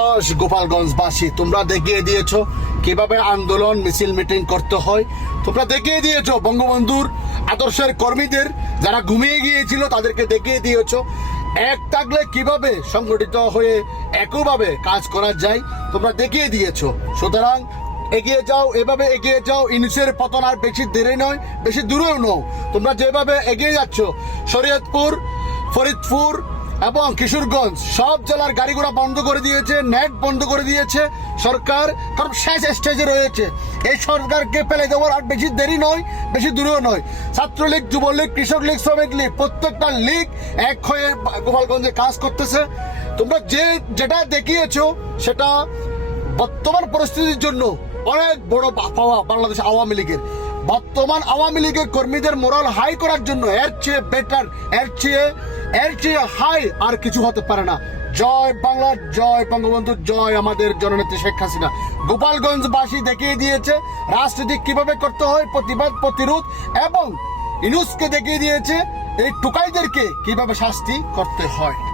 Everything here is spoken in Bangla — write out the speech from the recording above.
সাবাস গোপালগঞ্জবাসী, তোমরা দেখিয়ে দিয়েছ কীভাবে আন্দোলন, মিছিল, মিটিং করতে হয়। তোমরা দেখিয়ে দিয়েছ বঙ্গবন্ধুর আদর্শের কর্মীদের, যারা ঘুমিয়ে গিয়েছিল, তাদেরকে দেখিয়ে দিয়েছ। এক থাকলে কীভাবে সংগঠিত হয়ে একইভাবে কাজ করা যায়, তোমরা দেখিয়ে দিয়েছ। সুতরাং এগিয়ে যাও, এভাবে এগিয়ে যাও। ইনুসের পতন আর বেশি দেরি নয়, বেশি দূরেও নও। তোমরা যেভাবে এগিয়ে যাচ্ছ, শরীয়তপুর, ফরিদপুর এবং কিশোরগঞ্জ সব জেলার গাড়ি ঘোড়া বন্ধ করে দিয়েছে নেট বন্ধ করে দিয়েছে, সরকার কারণ শেষ স্টেজে রয়েছে। এই সরকারকে ফেলে দেওয়ার আর বেশি দেরি নয়, বেশি দূরেও নয়। ছাত্রলীগ, যুবলীগ কৃষক লীগ শ্রমিক লীগ প্রত্যেকটা লীগ এক হয়ে গোপালগঞ্জে কাজ করতেছে। তোমরা যে যেটা দেখিয়েছো, সেটা বর্তমান পরিস্থিতির জন্য অনেক বড় পাওয়া বাংলাদেশ আওয়ামী লীগের। বর্তমান আওয়ামী লীগের কর্মীদের মোরাল হাই করার জন্য এর চেয়ে বেটার এর চেয়ে এর চেয়ে হাই আর কিছু হতে পারে না। জয় বাংলা, জয় বঙ্গবন্ধু, জয় আমাদের জননেত্রী শেখ হাসিনা। গোপালগঞ্জবাসী দেখিয়ে দিয়েছে রাজনীতি কীভাবে করতে হয়, প্রতিবাদ, প্রতিরোধ এবং ইনুসকে দেখিয়ে দিয়েছে এই টুকাইদেরকে কীভাবে শাস্তি করতে হয়।